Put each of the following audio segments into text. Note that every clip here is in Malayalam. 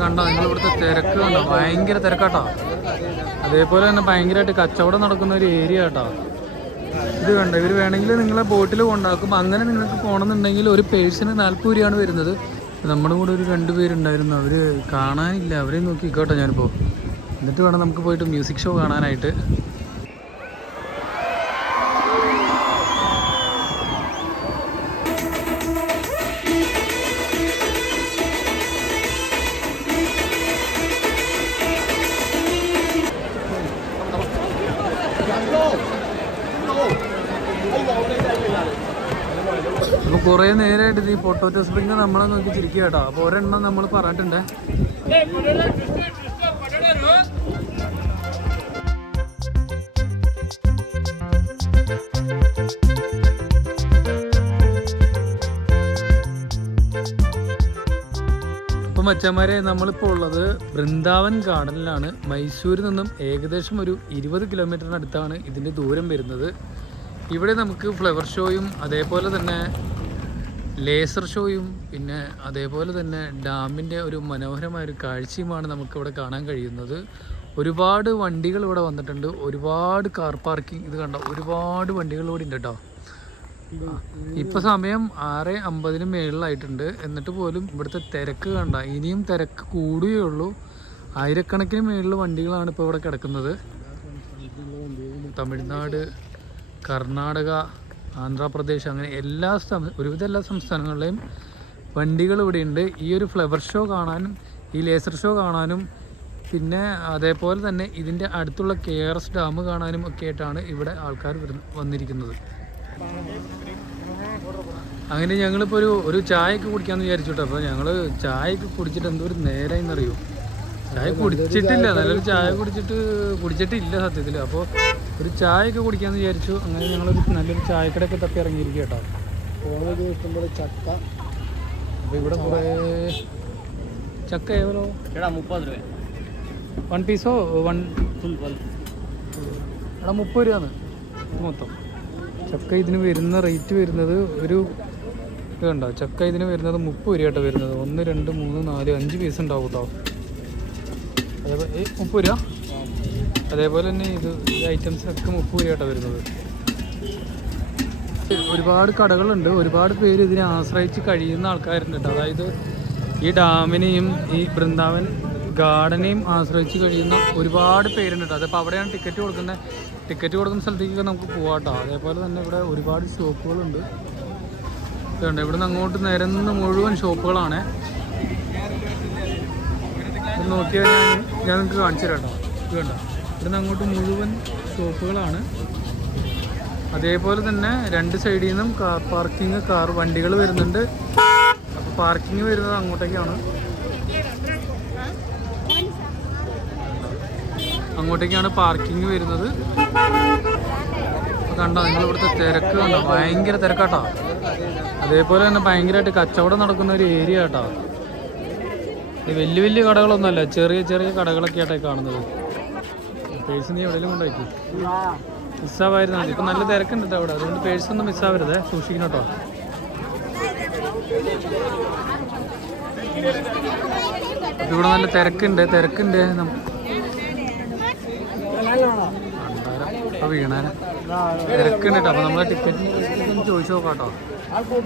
കണ്ടോ നിങ്ങൾ ഇവിടുത്തെ തിരക്ക് കണ്ടോ, ഭയങ്കര തിരക്കാട്ടോ. അതേപോലെ തന്നെ ഭയങ്കരമായിട്ട് കച്ചവടം നടക്കുന്ന ഒരു ഏരിയ കേട്ടോ. ഇത് കണ്ടോ, ഇവർ വേണമെങ്കിൽ നിങ്ങളെ ബോട്ടിൽ കൊണ്ടാക്കും. അങ്ങനെ നിങ്ങൾക്ക് പോകണമെന്നുണ്ടെങ്കിൽ ഒരു പേഴ്സിന് 40 രൂപയാണ് വരുന്നത്. നമ്മുടെ കൂടെ ഒരു 2 പേരുണ്ടായിരുന്നു, അവർ കാണാനില്ല. അവരെ നോക്കിക്കോട്ടെ ഞാനിപ്പോൾ. എന്നിട്ട് വേണം നമുക്ക് പോയിട്ട് മ്യൂസിക് ഷോ കാണാനായിട്ട്. അപ്പോൾ കുറേ നേരമായിട്ട് ഈ പൊട്ടോറ്റോ സ്പ്രിങ് നമ്മളെ നോക്കി ചിരിക്കുക കേട്ടോ. അപ്പോൾ ഒരെണ്ണം നമ്മൾ പറഞ്ഞിട്ടുണ്ട്. അപ്പോൾ മച്ചന്മാരെ, നമ്മളിപ്പോൾ ഉള്ളത് വൃന്ദാവൻ ഗാർഡനിലാണ്. മൈസൂരിൽ നിന്നും ഏകദേശം ഒരു 20 കിലോമീറ്ററിനടുത്താണ് ഇതിൻ്റെ ദൂരം വരുന്നത്. ഇവിടെ നമുക്ക് ഫ്ലവർ ഷോയും അതേപോലെ തന്നെ ലേസർ ഷോയും പിന്നെ അതേപോലെ തന്നെ ഡാമിൻ്റെ ഒരു മനോഹരമായൊരു കാഴ്ചയുമാണ് നമുക്കിവിടെ കാണാൻ കഴിയുന്നത്. ഒരുപാട് വണ്ടികൾ ഇവിടെ വന്നിട്ടുണ്ട്, ഒരുപാട് കാർ പാർക്കിംഗ്. ഇത് കണ്ടോ, ഒരുപാട് വണ്ടികൾ ഇവിടെ ഉണ്ട് കേട്ടോ. ഇപ്പോൾ സമയം 6:50 മേളിലായിട്ടുണ്ട്. എന്നിട്ട് പോലും ഇവിടുത്തെ തിരക്ക് കണ്ട, ഇനിയും തിരക്ക് കൂടുകയുള്ളൂ. ആയിരക്കണക്കിന് മേളിൽ വണ്ടികളാണ് ഇപ്പോൾ ഇവിടെ കിടക്കുന്നത്. തമിഴ്നാട്, കർണാടക, ആന്ധ്രാപ്രദേശ്, അങ്ങനെ ഒരുവിധ എല്ലാ സംസ്ഥാനങ്ങളിലെയും വണ്ടികൾ ഇവിടെയുണ്ട്. ഈ ഒരു ഫ്ലവർ ഷോ കാണാനും ഈ ലേസർ ഷോ കാണാനും പിന്നെ അതേപോലെ തന്നെ ഇതിൻ്റെ അടുത്തുള്ള KRS ഡാം കാണാനും ഒക്കെ ആയിട്ടാണ് ഇവിടെ ആൾക്കാർ വന്നിരിക്കുന്നത്. അങ്ങനെ ഞങ്ങളിപ്പോൾ ഒരു ചായയൊക്കെ കുടിക്കാമെന്ന് വിചാരിച്ചു കേട്ടോ. അപ്പോൾ ഞങ്ങൾ ചായയൊക്കെ കുടിച്ചിട്ട് എന്തോരം നേരമായിന്നറിയോ. ചായ കുടിച്ചിട്ടില്ല, നല്ലൊരു ചായ കുടിച്ചിട്ടില്ല സത്യത്തിൽ. അപ്പോൾ ഒരു ചായയൊക്കെ കുടിക്കാമെന്ന് വിചാരിച്ചു. അങ്ങനെ ഞങ്ങളൊരു നല്ലൊരു ചായക്കടയൊക്കെ തപ്പി ഇറങ്ങിയിരിക്കുക കേട്ടോ. ഇഷ്ടംപോലെ ചക്ക. അപ്പോൾ ഇവിടെ കുറേ ചക്ക എവരോ 30 രൂപ 1 പീസോ 1 ഫുൾ എടാ 30 രൂപയാണ് മൊത്തം. ചക്ക ഇതിന് വരുന്ന റേറ്റ് വരുന്നത് ഒരു ഇത് കണ്ടോ, ചക്ക ഇതിന് വരുന്നത് 30 രൂപയാട്ടോ വരുന്നത്. 1 2 3 4 5 പീസ് ഉണ്ടാവും കേട്ടോ. അതേപോലെ 30 രൂപ. അതേപോലെ തന്നെ ഈ ഐറ്റംസിനൊക്കെ 30 രൂപയാട്ടോ വരുന്നത്. ഒരുപാട് കടകളുണ്ട്, ഒരുപാട് പേര് ഇതിനെ ആശ്രയിച്ച് കഴിയുന്ന ആൾക്കാരുണ്ട് കേട്ടോ. അതായത് ഈ ഡാമിനെയും ഈ വൃന്ദാവൻ ഗാർഡനെയും ആശ്രയിച്ച് കഴിയുന്ന ഒരുപാട് പേരുണ്ട് കേട്ടോ. അതപ്പോൾ അവിടെയാണ് ടിക്കറ്റ് കൊടുക്കുന്നത്. ടിക്കറ്റ് കൊടുക്കുന്ന സ്ഥലത്തേക്കൊക്കെ നമുക്ക് പോകാം കേട്ടോ. അതേപോലെ തന്നെ ഇവിടെ ഒരുപാട് ഷോപ്പുകളുണ്ട്. ഇതുണ്ട്, ഇവിടെ നിന്ന് അങ്ങോട്ട് നിരന്ന് മുഴുവൻ ഷോപ്പുകളാണ്. ഇത് നോക്കിയാൽ ഞാൻ നിങ്ങൾക്ക് കാണിച്ചു തരാം കേട്ടോ. ഇത് കണ്ടോ, ഇവിടെ നിന്ന് അങ്ങോട്ട് മുഴുവൻ ഷോപ്പുകളാണ്. അതേപോലെ തന്നെ 2 സൈഡിൽ നിന്നും കാർ പാർക്കിംഗ്, വണ്ടികൾ വരുന്നുണ്ട്. അപ്പോൾ പാർക്കിംഗ് വരുന്നത് അങ്ങോട്ടേക്കാണ്. അങ്ങോട്ടേക്കാണ് പാർക്കിംഗ് വരുന്നത്. കണ്ടോ നിങ്ങൾ ഇവിടുത്തെ തിരക്ക് കണ്ടോ, ഭയങ്കര തിരക്കാട്ടോ. അതേപോലെ തന്നെ ഭയങ്കരമായിട്ട് കച്ചവടം നടക്കുന്ന ഒരു ഏരിയ കേട്ടോ. വലിയ വലിയ കടകളൊന്നുമല്ല, ചെറിയ ചെറിയ കടകളൊക്കെ ആയിട്ടാണ് കാണുന്നത്. പേഴ്സ് നീ എവിടെയെങ്കിലും കൊണ്ടുപോയി മിസ്സാവായിരുന്നു. മതി, ഇപ്പം നല്ല തിരക്കുണ്ട് കേട്ടോ അവിടെ. അതുകൊണ്ട് പേഴ്സൊന്നും മിസ്സാവരുതേ, സൂക്ഷിക്കണം കേട്ടോ. അപ്പം ഇവിടെ നല്ല തിരക്കുണ്ട്. അപ്പോൾ വീണാൻ തിരക്കുണ്ട് കേട്ടോ. അപ്പോൾ നമ്മളെ ടിക്കറ്റിന് ചോദിച്ചു നോക്കാം കേട്ടോ. അപ്പോൾ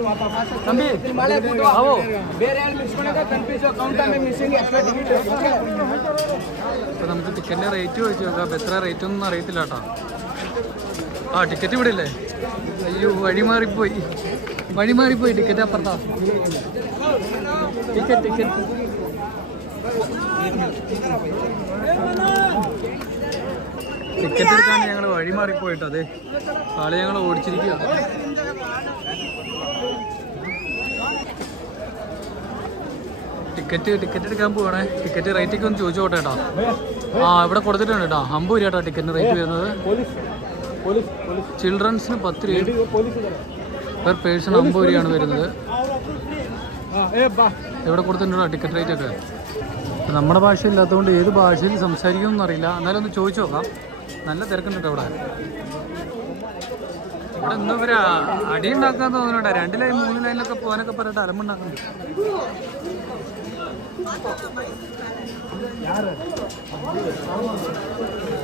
നമുക്ക് ടിക്കറ്റിൻ്റെ റേറ്റ് ചോദിച്ചു നോക്കാം. അപ്പോൾ എത്ര റേറ്റ് ഒന്നും അറിയത്തില്ല കേട്ടോ. ടിക്കറ്റ് ഇവിടെ ഇല്ലേ? അയ്യോ, വഴി മാറിപ്പോയി. ടിക്കറ്റ് അപ്പുറത്താ. ടിക്കറ്റ് എടുക്കാൻ ഞങ്ങൾ വഴി മാറിപ്പോയിട്ടോ. അതെ, ആളെ ഞങ്ങൾ ഓടിച്ചിരിക്കുക. ടിക്കറ്റ് എടുക്കാൻ പോവാണേ. ടിക്കറ്റ് റേറ്റൊക്കെ ഒന്ന് ചോദിച്ചു നോട്ടെ കേട്ടോ. ഇവിടെ കൊടുത്തിട്ടുണ്ട് കേട്ടോ. 50 രൂപ കേട്ടോ ടിക്കറ്റിന് റേറ്റ് വരുന്നത്. ചിൽഡ്രൻസിന് 10 രൂപ, പെർ പേഴ്സൺ 50 രൂപയാണ് വരുന്നത്. എവിടെ കൊടുത്തിട്ടുണ്ടോ ടിക്കറ്റ് റേറ്റ് ഒക്കെ. നമ്മുടെ ഭാഷ ഇല്ലാത്തതുകൊണ്ട് ഏത് ഭാഷയിൽ സംസാരിക്കുമെന്ന് അറിയില്ല. എന്നാലും ഒന്ന് ചോദിച്ചു നോക്കാം. നല്ല തിരക്കുണ്ട് കേട്ടോ ഇവിടെ. ഇവിടെ ഒന്നും ഇവർ അടി ഉണ്ടാക്കാൻ തോന്നുന്നുണ്ടോ. 2 ലൈൻ 3 ലൈനിലൊക്കെ പോകാനൊക്കെ പറഞ്ഞിട്ട് അലമ്പുണ്ടാക്കുന്നുണ്ട്.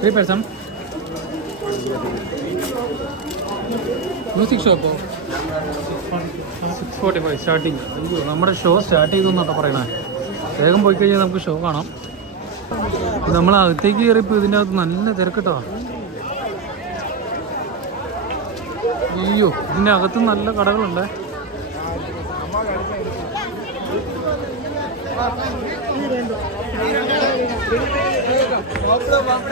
3 person. മ്യൂസിക് ഷോ ഇപ്പോൾ 6:45 സ്റ്റാർട്ടിങ്. അയ്യോ, നമ്മുടെ ഷോ സ്റ്റാർട്ട് ചെയ്തു എന്നാണ് പറയണേ. വേഗം പോയി കഴിഞ്ഞാൽ നമുക്ക് ഷോ കാണാം. നമ്മൾ അകത്തേക്ക് കയറിയപ്പോൾ ഇതിൻ്റെ അകത്ത് നല്ല തിരക്കിട്ടോ. അയ്യോ, ഇതിൻ്റെ അകത്ത് നല്ല കടകളുണ്ട്.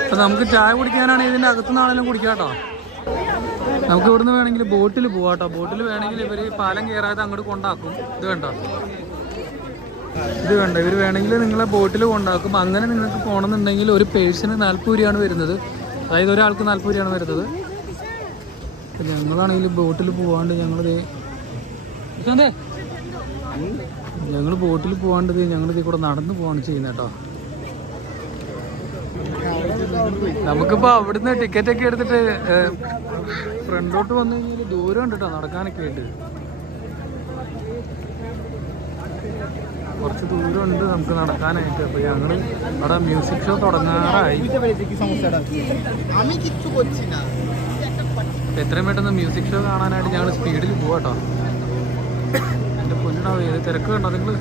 അപ്പം നമുക്ക് ചായ കുടിക്കാനാണ് ഇതിൻ്റെ അകത്തുനിന്നാണെങ്കിലും കുടിക്കാം കേട്ടോ. നമുക്ക് ഇവിടുന്ന് വേണമെങ്കിൽ ബോട്ടിൽ പോവാം കേട്ടോ. ബോട്ടിൽ വേണമെങ്കിൽ ഇവർ പാലം കയറാതെ അങ്ങോട്ട് കൊണ്ടാക്കും. ഇത് കണ്ടോ, ഇവർ വേണമെങ്കിൽ നിങ്ങളെ ബോട്ടിൽ കൊണ്ടാക്കും. അങ്ങനെ നിങ്ങൾക്ക് പോകണമെന്നുണ്ടെങ്കിൽ ഒരു പേഴ്സണ് 40 രൂപയാണ് വരുന്നത്. അതായത് ഒരാൾക്ക് 40 രൂപയാണ് വരുന്നത്. അപ്പം ഞങ്ങളാണെങ്കിൽ ബോട്ടിൽ പോവാണ്ട് ഞങ്ങളിത് ഞങ്ങളിത് കൂടെ നടന്നു പോവാണ് ചെയ്യുന്നത് കേട്ടോ. നമുക്കിപ്പോൾ അവിടുന്ന് ടിക്കറ്റൊക്കെ എടുത്തിട്ട് ഫ്രണ്ടോട്ട് വന്നു കഴിഞ്ഞാൽ ദൂരം ഉണ്ട് കേട്ടോ നടക്കാനൊക്കെ ആയിട്ട്. കുറച്ച് ദൂരമുണ്ട് നമുക്ക് നടക്കാനായിട്ട്. അപ്പോൾ ഞങ്ങൾ അവിടെ മ്യൂസിക് ഷോ തുടങ്ങാറായി. എത്രയും പെട്ടെന്ന് മ്യൂസിക് ഷോ കാണാനായിട്ട് ഞങ്ങൾ സ്പീഡിൽ പോവാട്ടോ. എൻ്റെ പൊന്നിടാവും ഏത് തിരക്ക് കണ്ടോ നിങ്ങൾ.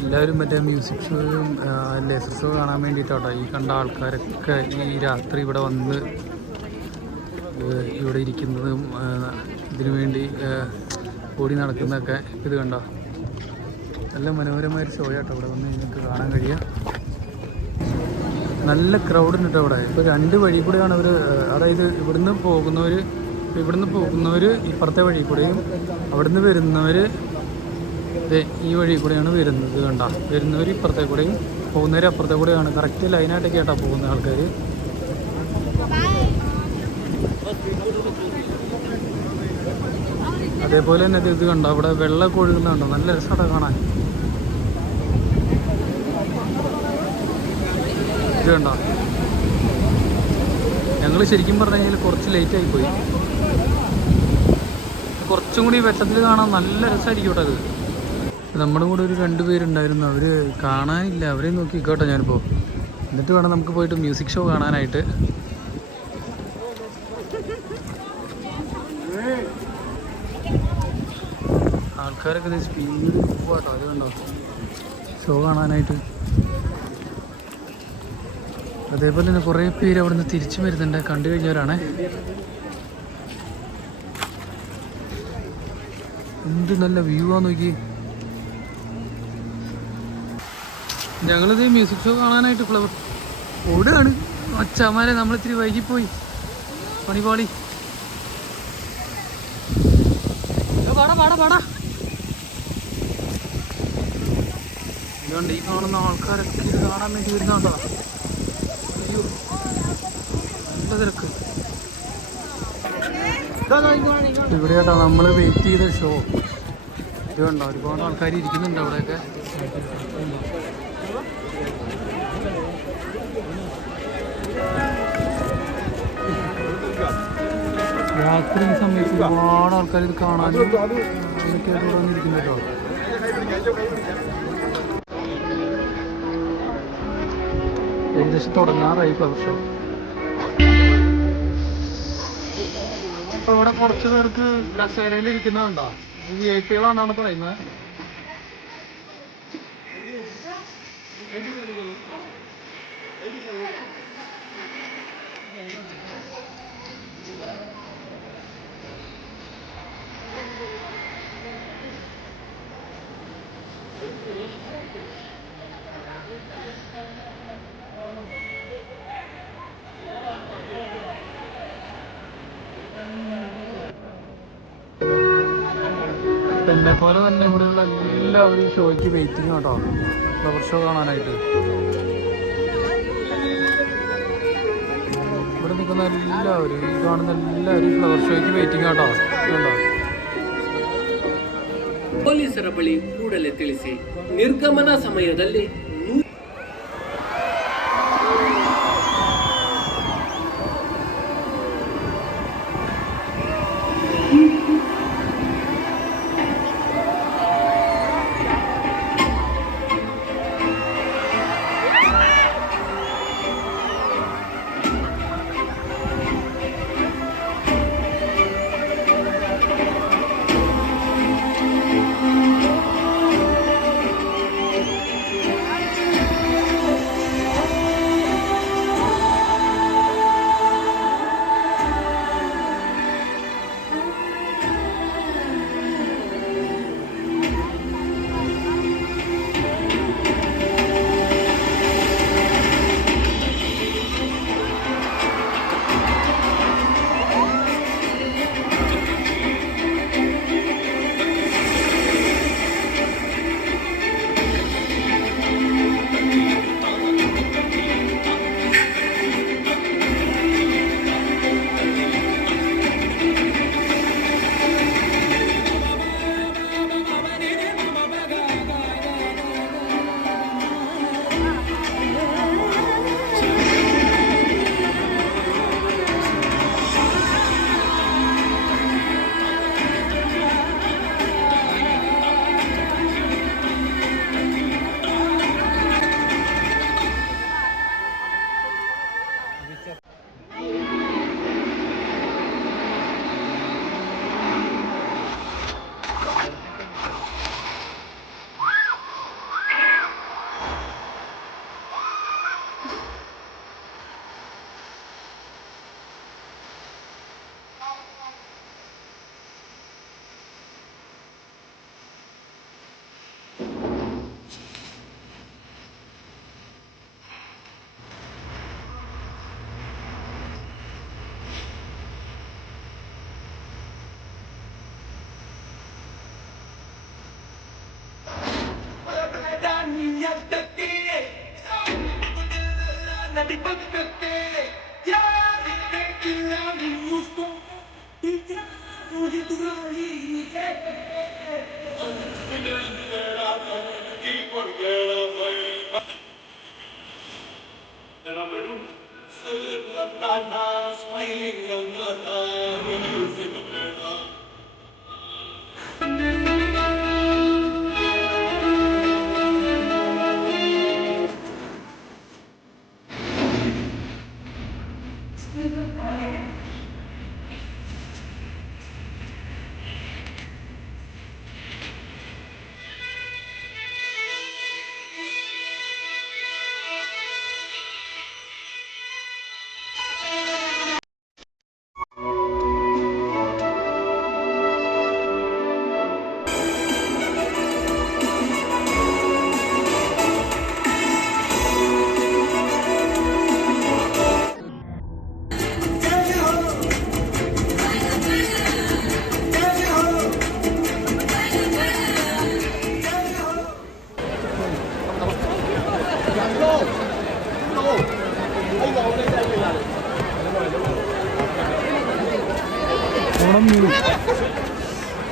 എല്ലാവരും മറ്റേ മ്യൂസിക് ഷോയും ലേസർ ഷോ കാണാൻ വേണ്ടിയിട്ടാട്ടോ ഈ കണ്ട ആൾക്കാരൊക്കെ ഈ രാത്രി ഇവിടെ വന്ന് ഇവിടെ ഇരിക്കുന്നതും ഇതിനു വേണ്ടി ഓടി നടക്കുന്നതൊക്കെ. ഇത് കണ്ടോ, നല്ല മനോഹരമായൊരു ഷോ ആട്ടോ ഇവിടെ വന്ന് നിങ്ങൾക്ക് കാണാൻ കഴിയുക. നല്ല ക്രൗഡ് ഉണ്ട് അവിടെ. ഇപ്പോൾ 2 വഴി കൂടെയാണ് അവർ, അതായത് ഇവിടുന്ന് പോകുന്നവർ ഇപ്പുറത്തെ വഴി കൂടെയും അവിടുന്ന് വരുന്നവർ ഈ വഴി കൂടെയാണ് വരുന്നത്. കണ്ട വരുന്നവർ ഇപ്പുറത്തെ കൂടെയും പോകുന്നവർ അപ്പുറത്തെ കൂടെയാണ്. കറക്റ്റ് ലൈനായിട്ടൊക്കെ ആയിട്ടാണ് പോകുന്ന ആൾക്കാർ. അതേപോലെ തന്നെ ഇത് കണ്ടോ, അവിടെ വെള്ളമൊക്കെ ഒഴുകുന്നുണ്ടോ, നല്ല രസമാണ് കാണാൻ. ഇത് കണ്ടോ, ഞങ്ങൾ ശരിക്കും പറഞ്ഞു കഴിഞ്ഞാൽ കുറച്ച് ലേറ്റായി പോയി. കുറച്ചും കൂടി വെട്ടത്തിൽ കാണാൻ നല്ല രസമായിരിക്കും കേട്ടോ. അത് നമ്മുടെ കൂടെ ഒരു 2 പേരുണ്ടായിരുന്നു, അവർ കാണാനില്ല. അവരെ നോക്കി കേട്ടോ ഞാനിപ്പോൾ. എന്നിട്ട് വേണം നമുക്ക് പോയിട്ട് മ്യൂസിക് ഷോ കാണാനായിട്ട്. ആൾക്കാരൊക്കെ സ്പീഡിൽ പോവാട്ടോ. അത് കണ്ടോ ഷോ കാണാനായിട്ട്. അതേപോലെ തന്നെ കുറേ പേര് അവിടെ നിന്ന് തിരിച്ചു വരുന്നുണ്ട്, കണ്ടു കഴിഞ്ഞവരാണ്. എന്ത് നല്ല വ്യൂ ആന്ന് നോക്കി. ഞങ്ങളിത് മ്യൂസിക് ഷോ കാണാനായിട്ട് ഫ്ലവർ ഓടുകയാണ്. അച്ഛന്മാരെ നമ്മളിത്തിരി വൈകിപ്പോയി, പണിപാളി. പാടാ ഇതുകൊണ്ട് ഈ കാണുന്ന ആൾക്കാരൊക്കെ ഇത് കാണാൻ വേണ്ടി വരുന്നുണ്ടോ. അയ്യോ, നല്ല തിരക്ക്. ഇവിടെയാട്ടോ നമ്മൾ വെയിറ്റ് ചെയ്ത ഷോ. ഇത് കണ്ടോ, ഒരുപാട് ആൾക്കാർ ഇരിക്കുന്നുണ്ട് അവിടെയൊക്കെ. രാത്രി സമയത്ത് ഒരുപാട് ആൾക്കാർ ഇത് കാണാനും ഇതൊക്കെ ആയിട്ട് ഇവിടെ വന്നിരിക്കുന്നു കേട്ടോ. ഏകദേശം തുടങ്ങാറായി ഫ്ലവർ ഷോ. അപ്പൊ ഇവിടെ കുറച്ച് പേർക്ക് കസേരയിൽ ഇരിക്കുന്നതുണ്ടോ, VIP കളാണെന്നാണ് പറയുന്നത്. എന്നെ പോലെ തന്നെ ഇവിടെയുള്ള എല്ലാവരും ഷോയ്ക്ക് വെയിറ്റിംഗ് കേട്ടോ, ഫ്ലവർ ഷോ കാണാനായിട്ട്. ഇവിടെ നിൽക്കുന്ന എല്ലാവരും, ഈ കാണുന്ന എല്ലാവരും ഫ്ലവർ ഷോയ്ക്ക് വെയിറ്റിംഗ് കേട്ടോ. കേട്ടോ, ಪೊಲೀಸರ ಬಳಿ ಕೂಡಲೇ ತಿಳಿಸಿ. ನಿರ್ಗಮನ ಸಮಯದಲ್ಲಿ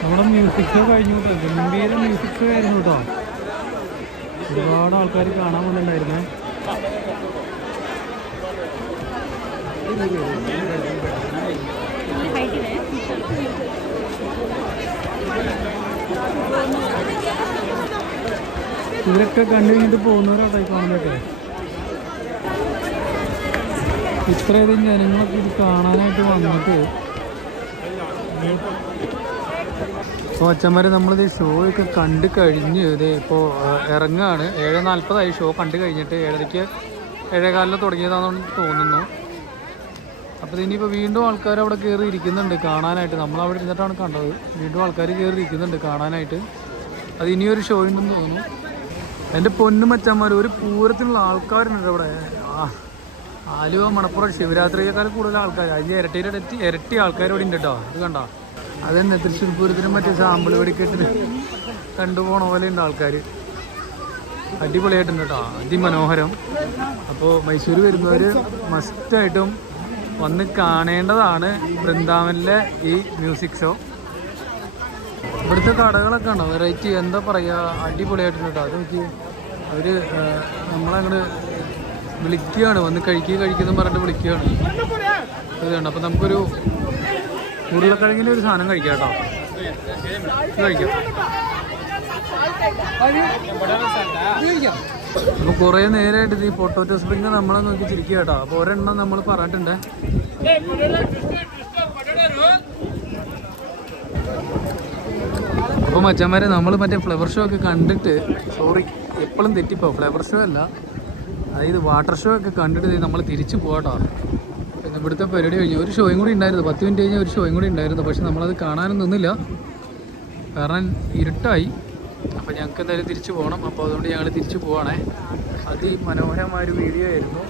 നമ്മുടെ മ്യൂസിക് ഷോ കഴിഞ്ഞു കേട്ടോ. ഗംഭീര മ്യൂസിക് ഷോ ആയിരുന്നു കേട്ടോ. ഒരുപാട് ആൾക്കാർ കാണാൻ വന്നിട്ടുണ്ടായിരുന്നേ. ഇവരൊക്കെ കണ്ടു കഴിഞ്ഞിട്ട് പോകുന്നവരാട്ടോ ഈ കാണുന്നതൊക്കെ. ഇത്രയധികം ജനങ്ങളൊക്കെ ഇത് കാണാനായിട്ട് വന്നിട്ട് അപ്പോൾ അച്ഛന്മാരെ നമ്മളിത് ഷോ ഒക്കെ കണ്ടു കഴിഞ്ഞ് ഇത് ഇപ്പോൾ ഇറങ്ങുകയാണ്. 7:40 ഷോ കണ്ടു കഴിഞ്ഞിട്ട് 7:30 7:15 തുടങ്ങിയതാണെന്ന് തോന്നുന്നു. അപ്പോൾ ഇനിയിപ്പോൾ വീണ്ടും ആൾക്കാർ അവിടെ കയറി ഇരിക്കുന്നുണ്ട് കാണാനായിട്ട്. നമ്മളവിടെ ഇരുന്നിട്ടാണ് കണ്ടത്. വീണ്ടും ആൾക്കാർ കയറി ഇരിക്കുന്നുണ്ട് കാണാനായിട്ട്. അത് ഇനിയൊരു ഷോ ഉണ്ടെന്ന് തോന്നുന്നു. എൻ്റെ പൊന്നും അച്ഛന്മാർ, ഒരു പൂരത്തിനുള്ള ആൾക്കാരുണ്ട് അവിടെ. ആലുവ മണപ്പുറം ശിവരാത്രിയേക്കാൾ കൂടുതൽ ആൾക്കാർ, അതിൻ്റെ ഇരട്ടി ആൾക്കാരോടെ ഉണ്ട് കേട്ടോ. ഇത് കണ്ടോ, അതന്നെ തൃശ്ശൂർ പൂരത്തിനും മറ്റേ സാമ്പിൾ വെടിക്കെട്ടിന് കണ്ടുപോണ പോലെ ഉണ്ട് ആൾക്കാർ. അടിപൊളിയായിട്ടുണ്ട് കേട്ടോ, അതിമനോഹരം. അപ്പോൾ മൈസൂർ വരുന്നവർ മസ്റ്റായിട്ടും വന്ന് കാണേണ്ടതാണ് ബൃന്ദാവനിലെ ഈ മ്യൂസിക് ഷോ. ഇവിടുത്തെ കടകളൊക്കെ ഉണ്ടോ വെറൈറ്റി, എന്താ പറയുക, അടിപൊളിയായിട്ടുണ്ട് കേട്ടോ. അത് നോക്കി അവർ നമ്മളങ്ങോട്ട് വിളിക്കുകയാണ്, വന്ന് കഴിക്കുന്ന പറഞ്ഞിട്ട് വിളിക്കുകയാണ്. ഇതുണ്ട്. അപ്പോൾ നമുക്കൊരു ഉരുളക്കിഴങ്ങിൻ്റെ ഒരു സാധനം കഴിക്കാം കേട്ടോ. കഴിക്കാം. അപ്പോൾ കുറേ നേരമായിട്ട് ഈ പൊട്ടോറ്റോ സ്പ്രിങ് നമ്മളെ നോക്കി ചിരിക്കുക കേട്ടോ. അപ്പോൾ ഒരെണ്ണം നമ്മൾ പറഞ്ഞിട്ടുണ്ട്. അപ്പോൾ മച്ചന്മാരെ നമ്മൾ മറ്റേ ഫ്ലവർ ഷോ ഒക്കെ കണ്ടിട്ട്, സോറി എപ്പോഴും തെറ്റിപ്പോ, ഫ്ലവർ ഷോ അല്ല, അതായത് വാട്ടർ ഷോ ഒക്കെ കണ്ടിട്ട് നമ്മൾ തിരിച്ചു പോകാട്ടോ. പിന്നെ ഇവിടുത്തെ പരിപാടി കഴിഞ്ഞു. ഒരു ഷോയും കൂടി ഉണ്ടായിരുന്നു, 10 മിനിറ്റ് കഴിഞ്ഞാൽ ഒരു ഷോയും കൂടി ഉണ്ടായിരുന്നു. പക്ഷെ നമ്മളത് കാണാനും നിന്നില്ല, കാരണം ഇരുട്ടായി. അപ്പോൾ ഞങ്ങൾക്ക് എന്തായാലും തിരിച്ചു പോകണം. അപ്പോൾ അതുകൊണ്ട് ഞങ്ങൾ തിരിച്ചു പോവാണേ. അതിമനോഹരമായൊരു വീഡിയോ ആയിരുന്നു.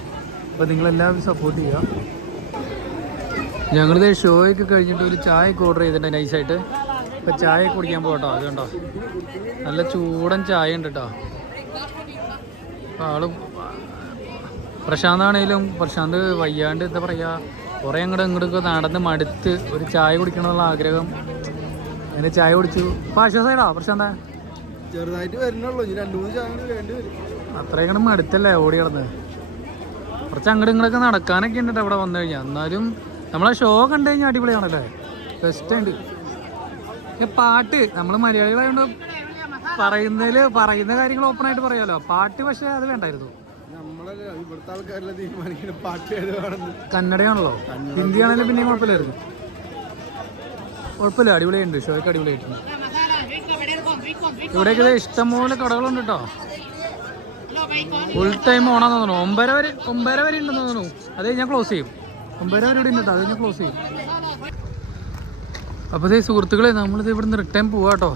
അപ്പോൾ നിങ്ങളെല്ലാവരും സപ്പോർട്ട് ചെയ്യുക. ഞങ്ങളിത് ഷോയൊക്കെ കഴിഞ്ഞിട്ട് ഒരു ചായയൊക്കെ ഓർഡർ ചെയ്തിട്ടുണ്ട് നൈസായിട്ട്. ഇപ്പോൾ ചായ കുടിക്കാൻ പോകട്ടോ. അത് കണ്ടോ, നല്ല ചൂടൻ ചായ ഉണ്ട് കേട്ടോ. അപ്പോൾ ആളും പ്രശാന്താണേലും, പ്രശാന്ത് വയ്യാണ്ട് എന്താ പറയുക, കുറേ ഇങ്ങോട്ടൊക്കെ നടന്ന് മടുത്ത് ഒരു ചായ കുടിക്കണമെന്നുള്ള ആഗ്രഹം. അങ്ങനെ ചായ കുടിച്ചു. അപ്പോൾ ആശ്വാസമായിടാ പ്രശാന്ത, ചെറുതായിട്ട് വരുന്നുള്ളൂ. 2-3 ചാനൽ വേണ്ടി വരും. അത്രയും മടുത്തല്ലേ ഓടി കിടന്ന്. കുറച്ച് ഇങ്ങോട്ടൊക്കെ നടക്കാനൊക്കെ ഉണ്ട് അവിടെ വന്നു കഴിഞ്ഞാൽ. എന്നാലും നമ്മളെ ഷോ കണ്ടു കഴിഞ്ഞാൽ അടിപൊളിയാണല്ലേ, ബെസ്റ്റ് ഉണ്ട്. പാട്ട് നമ്മൾ മലയാളികളായതുകൊണ്ട് പറയുന്ന കാര്യങ്ങൾ ഓപ്പണായിട്ട് പറയാമല്ലോ. പാട്ട് പക്ഷേ അത് വേണ്ടായിരുന്നു. ഇവിടുത്തെ ആൾക്കാരെല്ലാം തീരുമാനിക്കുന്ന പാട്ട് ഏതാണെന്ന്. കന്നഡയാണല്ലോ, ഹിന്ദി ആണെങ്കിലും പിന്നെയും കുഴപ്പമില്ലായിരുന്നു. കുഴപ്പമില്ല, അടിപൊളിയുണ്ട്, ഷോയ്ക്ക് അടിപൊളിയായിട്ടുണ്ട്. ഇവിടെയൊക്കെ ഇഷ്ടംപോലെ കടകളുണ്ട് കേട്ടോ. ഫുൾ ടൈം ഓണാന്ന് തോന്നുന്നു. 9:30 വരെ ഉണ്ടെന്ന് തോന്നുന്നു. അത് കഴിഞ്ഞാൽ ക്ലോസ് ചെയ്യും. 9:30 വരെ ഇവിടെ ഉണ്ട് കേട്ടോ, അത് കഴിഞ്ഞാൽ ക്ലോസ് ചെയ്യും. അപ്പോൾ ഇതേ സുഹൃത്തുക്കളെ, നമ്മളിത് ഇവിടുന്ന് റിട്ടേൺ പോവാം കേട്ടോ.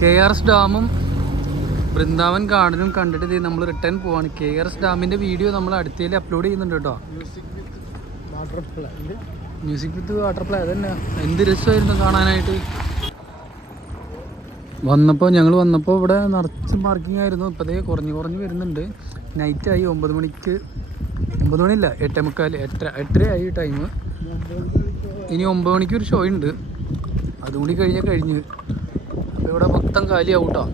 KRS ഡാമും ബൃന്ദാവൻ ഗാർഡനും കണ്ടിട്ട് ഇത് നമ്മൾ റിട്ടേൺ പോവാണ്. KRS ഡാമിൻ്റെ വീഡിയോ നമ്മൾ അടുത്തതിൽ അപ്ലോഡ് ചെയ്യുന്നുണ്ട് കേട്ടോ. മ്യൂസിക് വിത്ത് വാട്ടർ പ്ലേ, അതന്നെ എന്ത് രസമായിരുന്നു കാണാനായിട്ട്. ഞങ്ങൾ വന്നപ്പോൾ ഇവിടെ നിറച്ച് പാർക്കിംഗ് ആയിരുന്നു. ഇപ്പോഴേ കുറഞ്ഞ് വരുന്നുണ്ട്. നൈറ്റായി, 9 മണിക്ക് 9 മണിയില്ല, 8:45, 8:30 ടൈം. ഇനി 9 മണിക്ക് ഒരു ഷോ ഉണ്ട്, അതും കൂടി കഴിഞ്ഞ്. അപ്പോൾ ഇവിടെ മൊത്തം കാലിയാവും കേട്ടോ.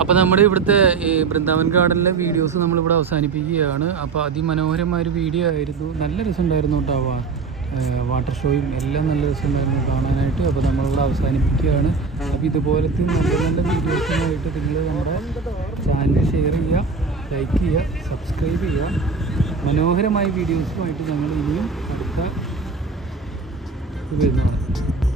അപ്പോൾ നമ്മുടെ ഇവിടുത്തെ ഈ ബൃന്ദാവൻ ഗാർഡനിലെ വീഡിയോസ് നമ്മളിവിടെ അവസാനിപ്പിക്കുകയാണ്. അപ്പോൾ അതിമനോഹരമായൊരു വീഡിയോ ആയിരുന്നു, നല്ല രസമുണ്ടായിരുന്നു കേട്ടോ. വാട്ടർ ഷോയും എല്ലാം നല്ല രസമുണ്ടായിരുന്നു കാണാനായിട്ട്. അപ്പോൾ നമ്മളിവിടെ അവസാനിപ്പിക്കുകയാണ്. അപ്പോൾ ഇതുപോലത്തെ നല്ല നല്ല വീഡിയോസുമായിട്ട് നിങ്ങൾ നമ്മുടെ ചാനൽ ഷെയർ ചെയ്യുക, ലൈക്ക് ചെയ്യുക, സബ്സ്ക്രൈബ് ചെയ്യുക. മനോഹരമായ വീഡിയോസുമായിട്ട് ഞങ്ങൾ ഇനിയും അടുത്ത വരുന്നതാണ്.